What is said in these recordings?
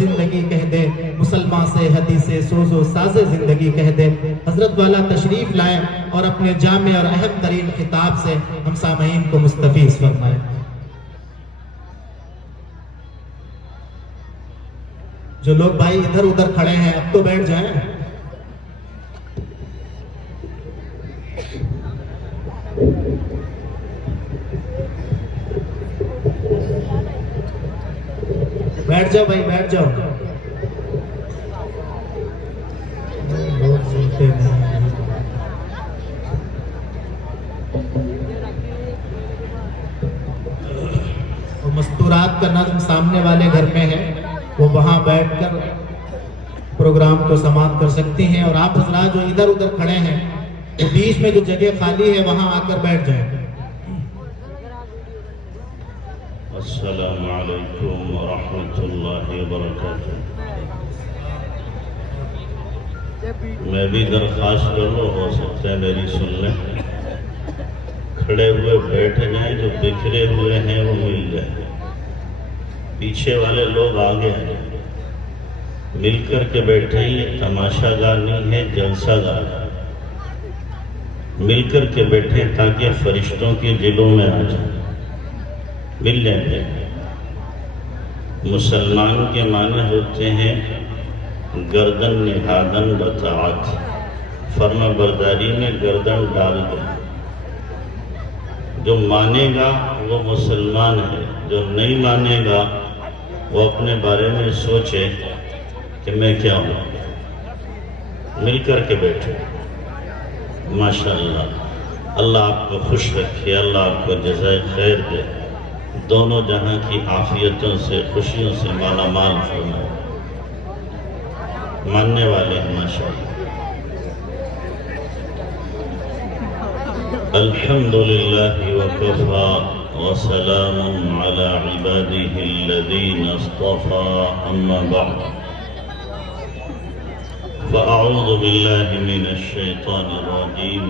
زندگی کہہ دے، مسلمان سے حدیث سوز و ساز زندگی کہہ دے۔ حضرت والا تشریف لائیں اور اپنے جامع اور اہم ترین خطاب سے ہم سامعین کو مستفیض فرمائیں۔ جو لوگ بھائی ادھر ادھر کھڑے ہیں اب تو بیٹھ جائیں۔ بیٹھ جاؤ بھائی، بیٹھ جاؤ۔ لوگ سنتے نہیں۔ اور مستورات کا نظم سامنے والے گھر میں ہے، وہ وہاں بیٹھ کر پروگرام کو سماعت کر سکتی ہیں، اور آپ حضرات جو ادھر ادھر کھڑے ہیں وہ بیچ میں جو جگہ خالی ہے وہاں آ کر بیٹھ جائیں۔ السلام علیکم ورحمۃ اللہ وبرکاتہ۔ میں بھی درخواست کر لوں، ہو سکتا ہے میری سن لیں۔ کھڑے ہوئے بیٹھ جائیں، جو بکھرے ہوئے ہیں وہ مل جائیں۔ پیچھے والے لوگ آگے ہیں، مل کر کے بیٹھے، یہ تماشا گاہ نہیں ہے، جلسہ گاہ ہے۔ مل کر کے بیٹھے تاکہ فرشتوں کے دلوں میں آ جائیں، مل جائیں گے۔ مسلمان کے معنی ہوتے ہیں گردن نہادن بطاعت، فرما برداری میں گردن ڈال دیں۔ جو مانے گا وہ مسلمان ہے، جو نہیں مانے گا وہ اپنے بارے میں سوچے کہ میں کیا ہوں۔ مل کر کے بیٹھے، ماشاءاللہ۔ اللہ آپ کو خوش رکھے، اللہ آپ کو جزائے خیر دے، دونوں جہاں کی عافیتوں سے خوشیوں سے مالا مال فرمائے۔ ماننے والے ہیں ماشاءاللہ۔ الحمدللہ وکفی وسلام علی عبادہ الذین اصطفی، اما بعد فاعوذ باللہ من الشیطان الرجیم،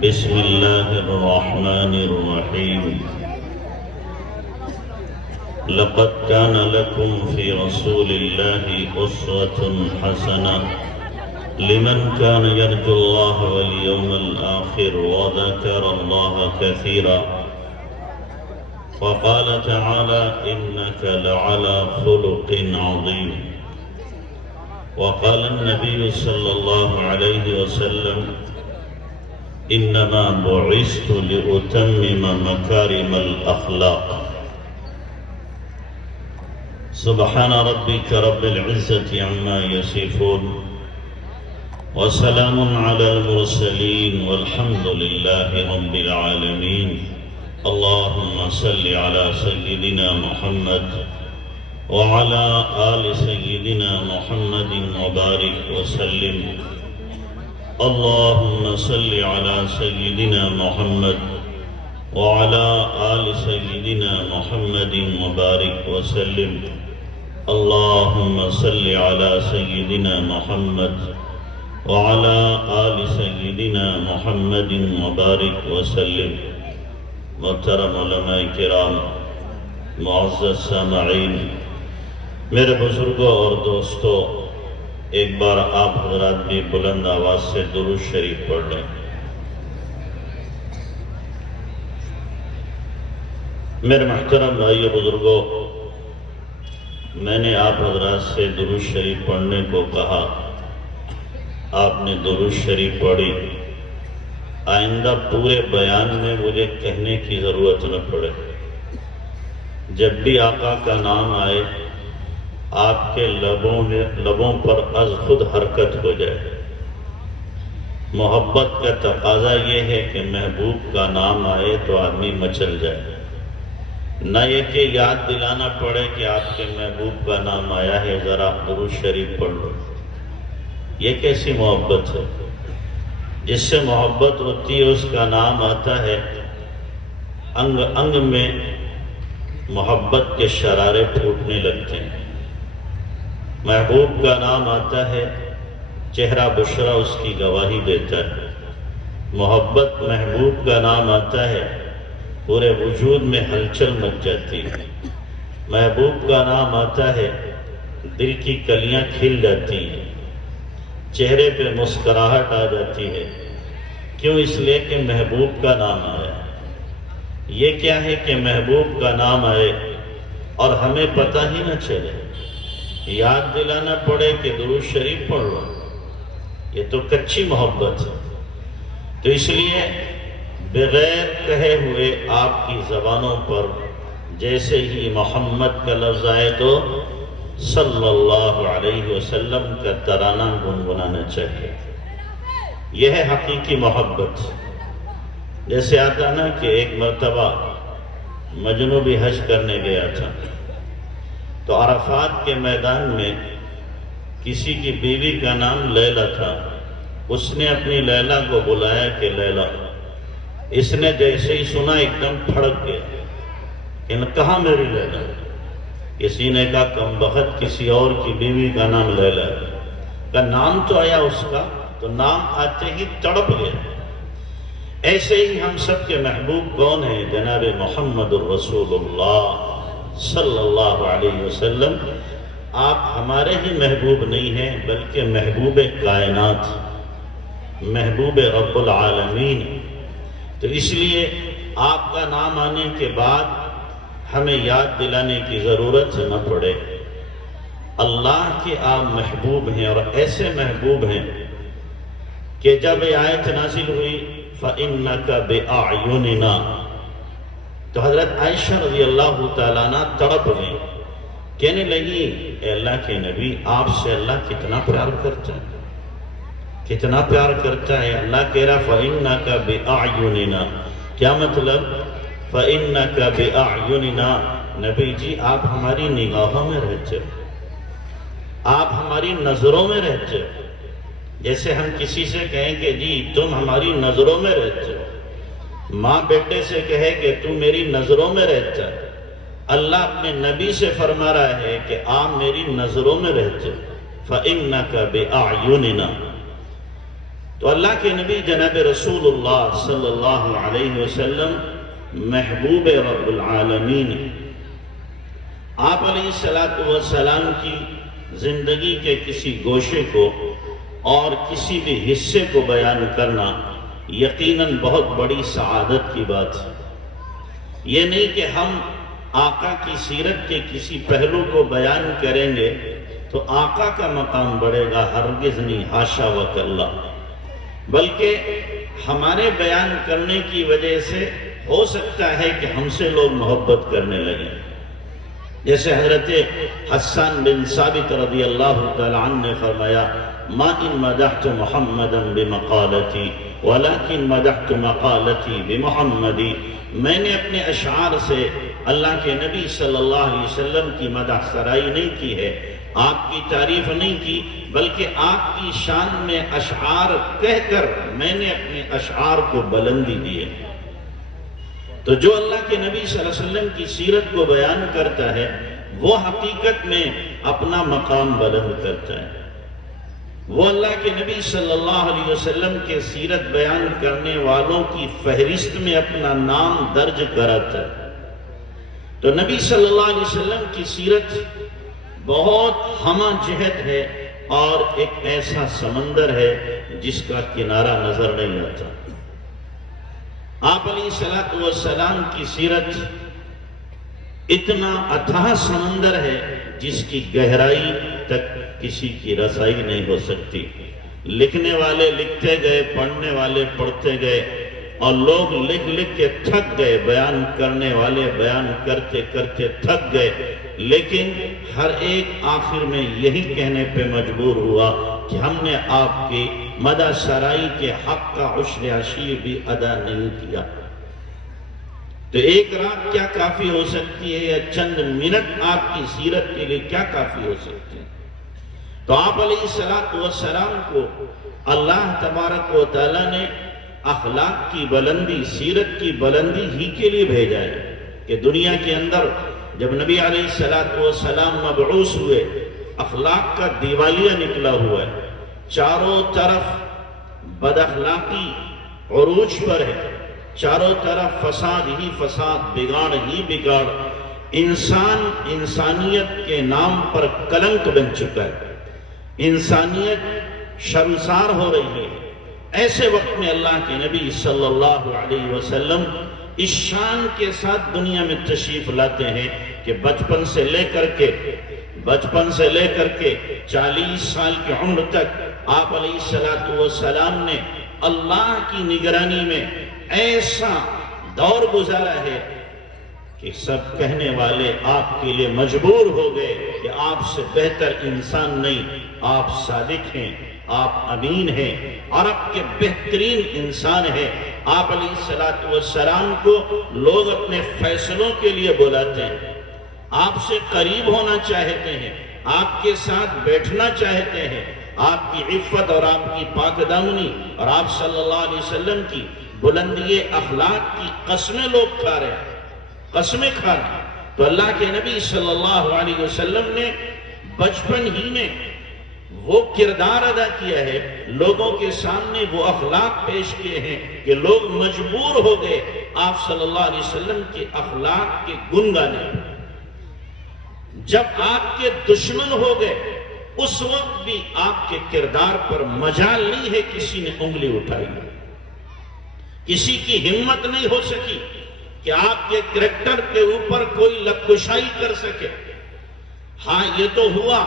بسم اللہ الرحمن الرحیم۔ لقد كان لكم في رسول الله أسوة حسنة لمن كان يرجو الله واليوم الآخر وذكر الله كثيرا، وقال تعالى إنك لعلى خلق عظيم، وقال النبي صلى الله عليه وسلم إنما بعثت لأتمم مكارم الأخلاق۔ سبحان ربك رب العزة عما يصفون، وسلام على المرسلين، والحمد لله رب العالمين۔ اللهم صل على سيدنا محمد وعلى آل سيدنا محمد وبارك وسلم۔ اللهم صل على سيدنا محمد وعلى آل سيدنا محمد وبارك وسلم۔ اللهم صل على سيدنا محمد وعلى آل سيدنا محمد وبارك وسلم۔ محترم علماء کرام، معزز سامعین، میرے بزرگوں اور دوستوں، ایک بار آپ حضرات بھی بلند آواز سے درود شریف پڑھ لیں۔ میرے محترم بھائیو بزرگوں، میں نے آپ حضرات سے درود شریف پڑھنے کو کہا، آپ نے درود شریف پڑھی، آئندہ پورے بیان میں مجھے کہنے کی ضرورت نہ پڑے۔ جب بھی آقا کا نام آئے آپ کے لبوں پر از خود حرکت ہو جائے۔ محبت کا تقاضا یہ ہے کہ محبوب کا نام آئے تو آدمی مچل جائے، نہ یہ کہ یاد دلانا پڑے کہ آپ کے محبوب کا نام آیا ہے، ذرا درود شریف پڑھ لو۔ یہ کیسی محبت ہے؟ جس سے محبت ہوتی ہے اس کا نام آتا ہے، انگ انگ میں محبت کے شرارے پھوٹنے لگتے ہیں۔ محبوب کا نام آتا ہے، چہرہ بشرا اس کی گواہی دیتا ہے۔ محبت محبوب کا نام آتا ہے، پورے وجود میں ہلچل مچ جاتی ہے۔ محبوب کا نام آتا ہے، دل کی کلیاں کھل جاتی ہیں، چہرے پہ مسکراہٹ آ جاتی ہے. کیوں؟ اس لیے کہ محبوب کا نام آیا. یہ کیا ہے کہ محبوب کا نام آئے اور ہمیں پتہ ہی نہ چلے، یاد دلانا پڑے کہ درود شریف پڑھ لو. یہ تو کچی محبت ہے. تو اس لیے بغیر کہے ہوئے آپ کی زبانوں پر جیسے ہی محمد کا لفظ آئے تو صلی اللہ علیہ وسلم کا ترانہ گنگنانا چاہیے. یہ ہے حقیقی محبت. جیسے آتا نا کہ ایک مرتبہ مجنوں بھی حج کرنے گیا تھا، تو عرفات کے میدان میں کسی کی بیوی کا نام لیلا تھا. اس نے اپنی لیلا کو بلایا کہ لیلا. اس نے جیسے ہی سنا ایک دم پھڑک گیا کہ کہاں میری لیلا. کسی نے کہا کم بخت کسی اور کی بیوی کا نام لیلا ہے. کا نام تو آیا اس کا، تو نام آتے ہی تڑپ گیا. ایسے ہی ہم سب کے محبوب کون ہیں؟ جناب محمد الرسول اللہ صلی اللہ علیہ وسلم. آپ ہمارے ہی محبوب نہیں ہیں بلکہ محبوب کائنات، محبوب رب العالمین. تو اس لیے آپ کا نام آنے کے بعد ہمیں یاد دلانے کی ضرورت نہ پڑے. اللہ کے آپ محبوب ہیں اور ایسے محبوب ہیں کہ جب یہ آیت نازل ہوئی فَإِنَّكَ بِأَعْيُنِنَا، تو حضرت عائشہ رضی اللہ تعالیٰ عنہ تڑپ گئی، کہنے لگی اے اللہ کے نبی، آپ سے اللہ کتنا پیار کرتا ہے، کتنا پیار کرتا ہے. اللہ کہہ رہا فَإِنَّكَ بِأَعْيُنِنَا. کیا مطلب؟ فَإِنَّكَ بِأَعْيُنِنَا، نبی جی آپ ہماری نگاہوں میں رہتے ہو، آپ ہماری نظروں میں رہتے ہو. جیسے ہم کسی سے کہیں کہ جی تم ہماری نظروں میں رہتے ہو، ماں بیٹے سے کہے کہ تم میری نظروں میں رہتا ہے. اللہ اپنے نبی سے فرما رہا ہے کہ آپ میری نظروں میں رہتے ہو. فَإِنَّكَ بِأَعْيُنِنَا. تو اللہ کے نبی جناب رسول اللہ صلی اللہ علیہ وسلم محبوب رب العالمین. آپ علیہ السلام کی زندگی کے کسی گوشے کو اور کسی بھی حصے کو بیان کرنا یقیناً بہت بڑی سعادت کی بات ہے. یہ نہیں کہ ہم آقا کی سیرت کے کسی پہلو کو بیان کریں گے تو آقا کا مقام بڑھے گا، ہرگز نہیں، حاشا وکلا. بلکہ ہمارے بیان کرنے کی وجہ سے ہو سکتا ہے کہ ہم سے لوگ محبت کرنے لگیں. جیسے حضرت حسان بن ثابت رضی اللہ تعالیٰ عنہ نے فرمایا ما ان مدحت محمدا بمقالتی ولكن مدحت مقالتی بمحمدی. میں نے اپنے اشعار سے اللہ کے نبی صلی اللہ علیہ وسلم کی مدح سرائی نہیں کی ہے، آپ کی تعریف نہیں کی، بلکہ آپ کی شان میں اشعار کہہ کر میں نے اپنے اشعار کو بلندی دی ہے. تو جو اللہ کے نبی صلی اللہ علیہ وسلم کی سیرت کو بیان کرتا ہے وہ حقیقت میں اپنا مقام بلند کرتا ہے. وہ اللہ کے نبی صلی اللہ علیہ وسلم کے سیرت بیان کرنے والوں کی فہرست میں اپنا نام درج کراتا ہے. تو نبی صلی اللہ علیہ وسلم کی سیرت بہت ہمہ جہت ہے اور ایک ایسا سمندر ہے جس کا کنارہ نظر نہیں آتا. آپ علیہ السلام کی سیرت اتنا اتھاہ سمندر ہے جس کی گہرائی تک کسی کی رسائی نہیں ہو سکتی. لکھنے والے لکھتے گئے، پڑھنے والے پڑھتے گئے اور لوگ لکھ لکھ کے تھک گئے، بیان کرنے والے بیان کرتے کرتے تھک گئے، لیکن ہر ایک آخر میں یہی کہنے پہ مجبور ہوا کہ ہم نے آپ کی مدح سرائی کے حق کا عشر عشیر بھی ادا نہیں کیا. تو ایک رات کیا کافی ہو سکتی ہے یا چند منٹ آپ کی سیرت کے لیے کیا کافی ہو سکتی ہے. تو آپ علیہ السلام کو اللہ تبارک و تعالیٰ نے اخلاق کی بلندی، سیرت کی بلندی ہی کے لیے بھیجا ہے کہ دنیا کے اندر جب نبی علیہ السلام مبعوث ہوئے اخلاق کا دیوالیہ نکلا ہوا ہے. چاروں طرف بد اخلاقی عروج پر ہے، چاروں طرف فساد ہی فساد، بگاڑ ہی بگاڑ. انسان انسانیت کے نام پر کلنک بن چکا ہے، انسانیت شرمسار ہو رہی ہے۔ ایسے وقت میں اللہ کے نبی صلی اللہ علیہ وسلم اس شان کے ساتھ دنیا میں تشریف لاتے ہیں کہ بچپن سے لے کر کے 40 سال کی عمر تک آپ علیہ السلام نے اللہ کی نگرانی میں ایسا دور گزارا ہے کہ سب کہنے والے آپ کے لیے مجبور ہو گئے کہ آپ سے بہتر انسان نہیں، آپ صادق ہیں، آپ امین ہیں اور آپ کے بہترین انسان ہیں۔ آپ علیہ السلام کو لوگ اپنے فیصلوں کے لیے بلاتے ہیں، آپ سے قریب ہونا چاہتے ہیں، آپ کے ساتھ بیٹھنا چاہتے ہیں، آپ کی عفت اور آپ کی پاک دامنی اور آپ صلی اللہ علیہ وسلم کی بلندی اخلاق کی قسمیں لوگ کھا رہے ہیں، قسمیں کھا رہے ہیں۔ تو اللہ کے نبی صلی اللہ علیہ وسلم نے بچپن ہی میں وہ کردار ادا کیا ہے، لوگوں کے سامنے وہ اخلاق پیش کیے ہیں کہ لوگ مجبور ہو گئے آپ صلی اللہ علیہ وسلم کے اخلاق کے گن گانے۔ جب آپ کے دشمن ہو گئے اس وقت بھی آپ کے کردار پر مجال نہیں ہے کسی نے انگلی اٹھائی، کسی کی ہمت نہیں ہو سکی کہ آپ کے کریکٹر کے اوپر کوئی لبکشائی کر سکے۔ ہاں یہ تو ہوا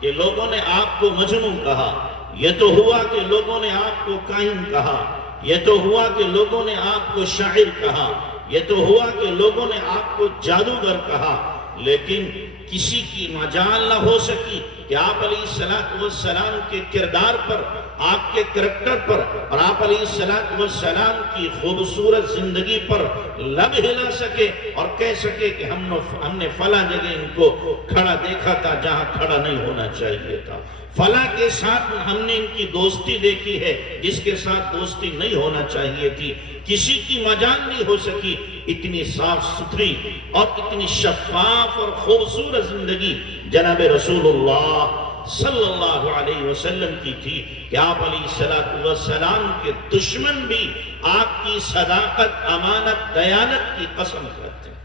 کہ لوگوں نے آپ کو مجنون کہا، یہ تو ہوا کہ لوگوں نے آپ کو کاہن کہا، یہ تو ہوا کہ لوگوں نے آپ کو شاعر کہا، یہ تو ہوا کہ لوگوں نے آپ کو جادوگر کہا، لیکن کسی کی مجال نہ ہو سکی کہ آپ علیہ السلام کے کردار پر، آپ کے کریکٹر پر اور آپ علیہ السلام کی خوبصورت زندگی پر لب ہلا سکے اور کہہ سکے کہ ہم نے فلاں جگہ ان کو کھڑا دیکھا تھا جہاں کھڑا نہیں ہونا چاہیے تھا، فلاں کے ساتھ ہم نے ان کی دوستی دیکھی ہے جس کے ساتھ دوستی نہیں ہونا چاہیے تھی۔ کسی کی مجال نہیں ہو سکی۔ اتنی صاف ستھری اور اتنی شفاف اور خوبصورت زندگی جناب رسول اللہ صلی اللہ علیہ وسلم کی تھی کہ آپ علیہ السلام کے دشمن بھی آپ کی صداقت، امانت، دیانت کی قسم کرتے ہیں۔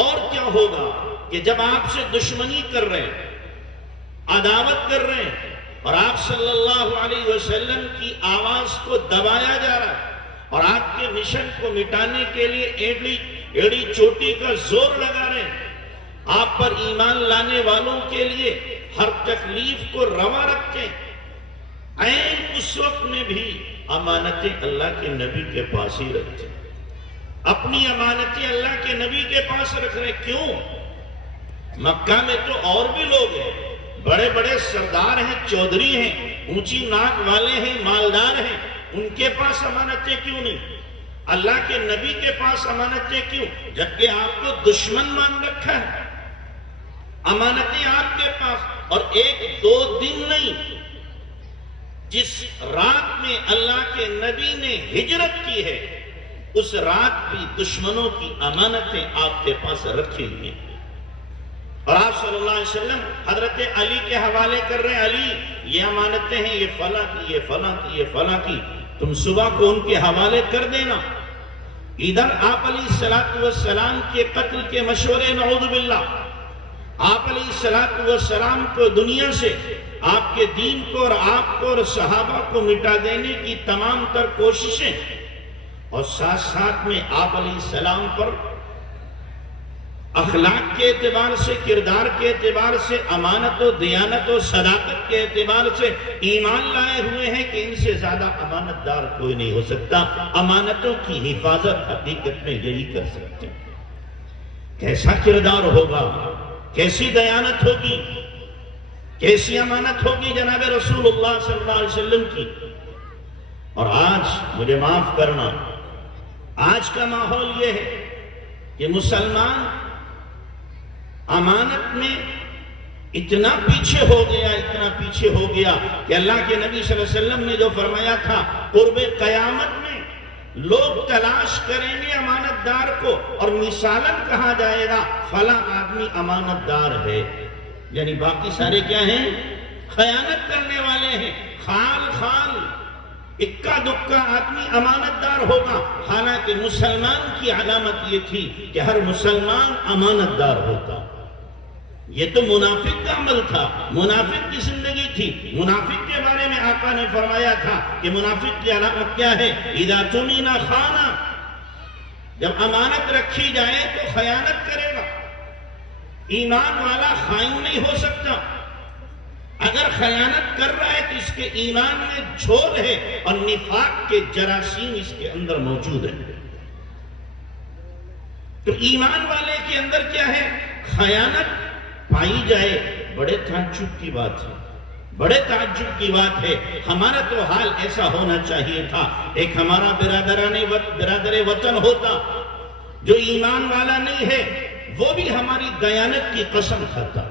اور کیا ہوگا کہ جب آپ سے دشمنی کر رہے ہیں، عداوت کر رہے ہیں اور آپ صلی اللہ علیہ وسلم کی آواز کو دبایا جا رہا ہے اور آپ کے مشن کو مٹانے کے لیے ایڑی چوٹی کا زور لگا رہے ہیں، آپ پر ایمان لانے والوں کے لیے ہر تکلیف کو روا رکھتے ہیں، عین اس وقت میں بھی امانتیں اللہ کے نبی کے پاس ہی رکھتے ہیں، اپنی امانتیں اللہ کے نبی کے پاس رکھ رہے ہیں۔ کیوں؟ مکہ میں تو اور بھی لوگ ہیں، بڑے بڑے سردار ہیں، چودھری ہیں، اونچی ناک والے ہیں، مالدار ہیں، ان کے پاس امانتیں کیوں نہیں؟ اللہ کے نبی کے پاس امانتیں کیوں؟ جبکہ آپ کو دشمن مان رکھا ہے، امانتیں آپ کے پاس۔ اور ایک دو دن نہیں، جس رات میں اللہ کے نبی نے ہجرت کی ہے اس رات بھی دشمنوں کی امانتیں آپ کے پاس رکھی ہوئی ہیں۔ اور آپ صلی اللہ علیہ وسلم حضرت علی کے حوالے کر رہے ہیں، علی یہ امانتیں ہیں، یہ فلاں کی، یہ فلاں کی، یہ فلاں کی، تم صبح کو ان کے حوالے کر دینا۔ ادھر آپ علیہ السلام کے قتل کے مشورے، نعوذ باللہ، آپ علیہ السلام کو دنیا سے، آپ کے دین کو اور آپ کو اور صحابہ کو مٹا دینے کی تمام تر کوششیں، اور ساتھ ساتھ میں آپ علیہ السلام پر اخلاق کے اعتبار سے، کردار کے اعتبار سے، امانت و دیانت و صداقت کے اعتبار سے ایمان لائے ہوئے ہیں کہ ان سے زیادہ امانت دار کوئی نہیں ہو سکتا۔ امانتوں کی حفاظت حقیقت میں یہی کر سکتے ہیں۔ کیسا کردار ہوگا، کیسی دیانت ہوگی، کیسی امانت ہوگی جناب رسول اللہ صلی اللہ علیہ وسلم کی۔ اور آج مجھے معاف کرنا، آج کا ماحول یہ ہے کہ مسلمان امانت میں اتنا پیچھے ہو گیا، اتنا پیچھے ہو گیا کہ اللہ کے نبی صلی اللہ علیہ وسلم نے جو فرمایا تھا قرب قیامت میں لوگ تلاش کریں گے امانت دار کو اور مثالاً کہا جائے گا فلاں آدمی امانت دار ہے، یعنی باقی سارے کیا ہیں؟ خیانت کرنے والے ہیں، خال خال اکا دکا آدمی امانت دار ہوگا، حالانکہ مسلمان کی علامت یہ تھی کہ ہر مسلمان امانت دار ہوتا۔ یہ تو منافق کا عمل تھا، منافق کی زندگی تھی۔ منافق کے بارے میں آقا نے فرمایا تھا کہ منافق کی علامت کیا ہے؟ اذا تمین خانا، جب امانت رکھی جائے تو خیانت کرے گا۔ ایمان والا خائن نہیں ہو سکتا۔ اگر خیانت کر رہا ہے تو اس کے ایمان میں جھول ہے اور نفاق کے جراثیم اس کے اندر موجود ہیں۔ تو ایمان والے کے اندر کیا ہے؟ خیانت پائی جائے، بڑے تعجب کی بات ہے، بڑے تعجب کی بات ہے۔ ہمارا تو حال ایسا ہونا چاہیے تھا، ایک ہمارا برادر وطن ہوتا جو ایمان والا نہیں ہے، وہ بھی ہماری دیانت کی قسم کھاتا،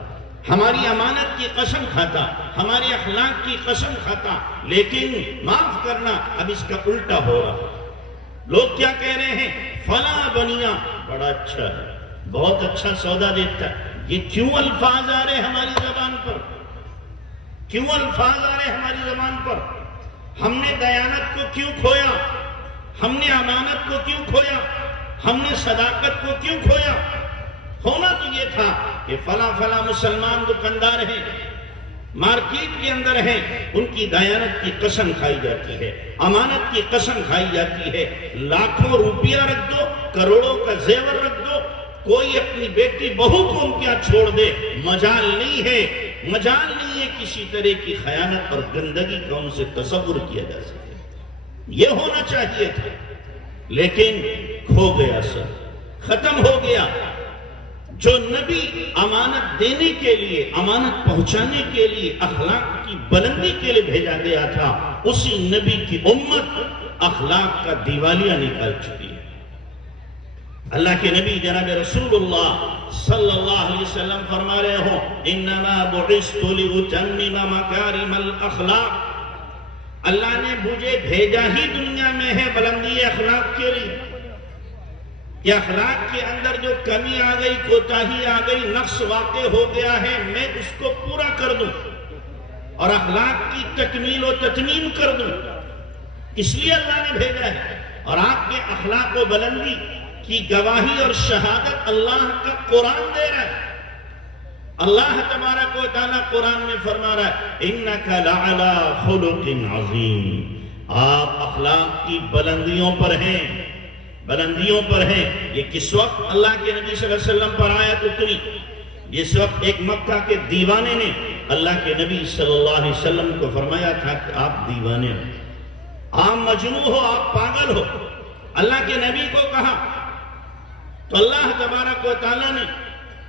ہماری امانت کی قسم کھاتا، ہمارے اخلاق کی قسم کھاتا، لیکن معاف کرنا اب اس کا الٹا ہو رہا۔ لوگ کیا کہہ رہے ہیں؟ فلاں بنیا بڑا اچھا ہے، بہت اچھا سودا دیتا ہے۔ یہ کیوں الفاظ آ رہے ہماری زبان پر؟ کیوں الفاظ آ رہے ہماری زبان پر؟ ہم نے دیانت کو کیوں کھویا؟ ہم نے امانت کو کیوں کھویا؟ ہم نے صداقت کو کیوں کھویا؟ ہونا تو یہ تھا کہ فلاں مسلمان دکاندار ہیں، مارکیٹ کے اندر ہیں، ان کی دیانت کی قسم کھائی جاتی ہے، امانت کی قسم کھائی جاتی ہے۔ لاکھوں روپیہ رکھ دو، کروڑوں کا زیور رکھ دو، کوئی اپنی بیٹی بہو کو ان کیا چھوڑ دے، مجال نہیں ہے، مجال نہیں ہے کسی طرح کی خیانت اور گندگی کا ان سے تصور کیا جا سکے۔ یہ ہونا چاہیے تھا، لیکن کھو گیا، سب ختم ہو گیا۔ جو نبی امانت دینے کے لیے، امانت پہنچانے کے لیے، اخلاق کی بلندی کے لیے بھیجا گیا تھا، اسی نبی کی امت اخلاق کا دیوالیہ نکال چکی ہے۔ اللہ کے نبی جناب رسول اللہ صلی اللہ علیہ وسلم فرما رہے ہو، انما بعثت لاتمم مکارم الاخلاق، اللہ نے مجھے بھیجا ہی دنیا میں ہے بلندی اخلاق کے لیے، کہ اخلاق کے اندر جو کمی آ گئی، کوتاہی آ گئی، نقص واقع ہو گیا ہے، میں اس کو پورا کر دوں اور اخلاق کی تکمیل و تتمیم کر دوں۔ اس لیے اللہ نے بھیجا ہے، اور آپ کے اخلاق و بلندی کی گواہی اور شہادت اللہ کا قرآن دے رہا ہے۔ اللہ تبارک و تعالیٰ قرآن میں فرما رہا ہے، اِنَّكَ لَعَلَىٰ خُلُقٍ عَظِيمٍ، آپ اخلاق کی بلندیوں پر ہیں، بلندیوں پر ہیں۔ یہ کس وقت اللہ کے نبی صلی اللہ علیہ وسلم پر آیت اتری؟ جس وقت ایک مکہ کے دیوانے نے اللہ کے نبی صلی اللہ علیہ وسلم کو فرمایا تھا کہ آپ دیوانے ہو، آپ مجنون ہو، آپ پاگل ہو۔ اللہ کے نبی کو کہا تو اللہ تبارک و تعالیٰ نے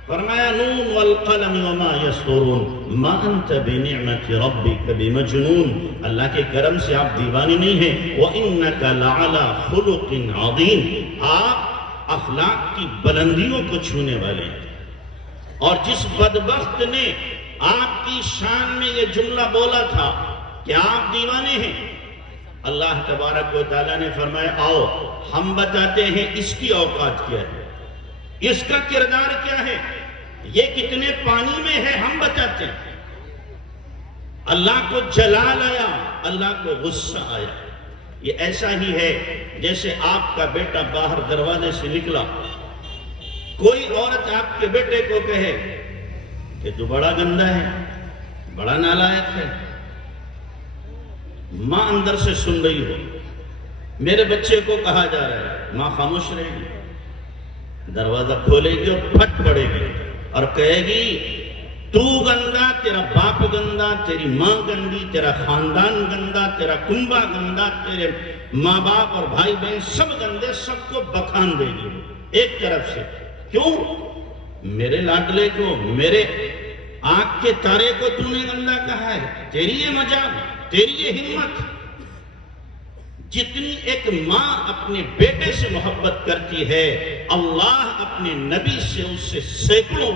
فرمایا، نون والقلم وما یسطرون ما انت بنعمت ربک بمجنون، اللہ کے کرم سے آپ دیوانے نہیں ہیں، وانک لعلی خلق عظیم، آپ اخلاق کی بلندیوں کو چھونے والے ہیں۔ اور جس بدبخت نے آپ کی شان میں یہ جملہ بولا تھا کہ آپ دیوانے ہیں، اللہ تبارک و تعالیٰ نے فرمایا، آؤ ہم بتاتے ہیں اس کی اوقات کیا ہے، اس کا کردار کیا ہے، یہ کتنے پانی میں ہے، ہم بتاتے ہیں۔ اللہ کو جلال آیا، اللہ کو غصہ آیا۔ یہ ایسا ہی ہے جیسے آپ کا بیٹا باہر دروازے سے نکلا، کوئی عورت آپ کے بیٹے کو کہے کہ تو بڑا گندا ہے، بڑا نالائق ہے، ماں اندر سے سن رہی ہو، میرے بچے کو کہا جا رہا ہے، ماں خاموش رہے گی، دروازہ کھولے گی اور پھٹ پڑے گی اور کہے گی تو گندا، تیرا باپ گندا، تیری ماں گندی، تیرا خاندان گندا، تیرا کنبہ گندا، تیرے ماں باپ اور بھائی بہن سب گندے، سب کو بخان دے گی ایک طرف سے۔ کیوں؟ میرے لاڈلے کو، میرے آنکھ کے تارے کو تو نے گندا کہا ہے، تیری یہ مجال، تیری یہ ہمت۔ جتنی ایک ماں اپنے بیٹے سے محبت کرتی ہے، اللہ اپنے نبی سے اس سے سینکڑوں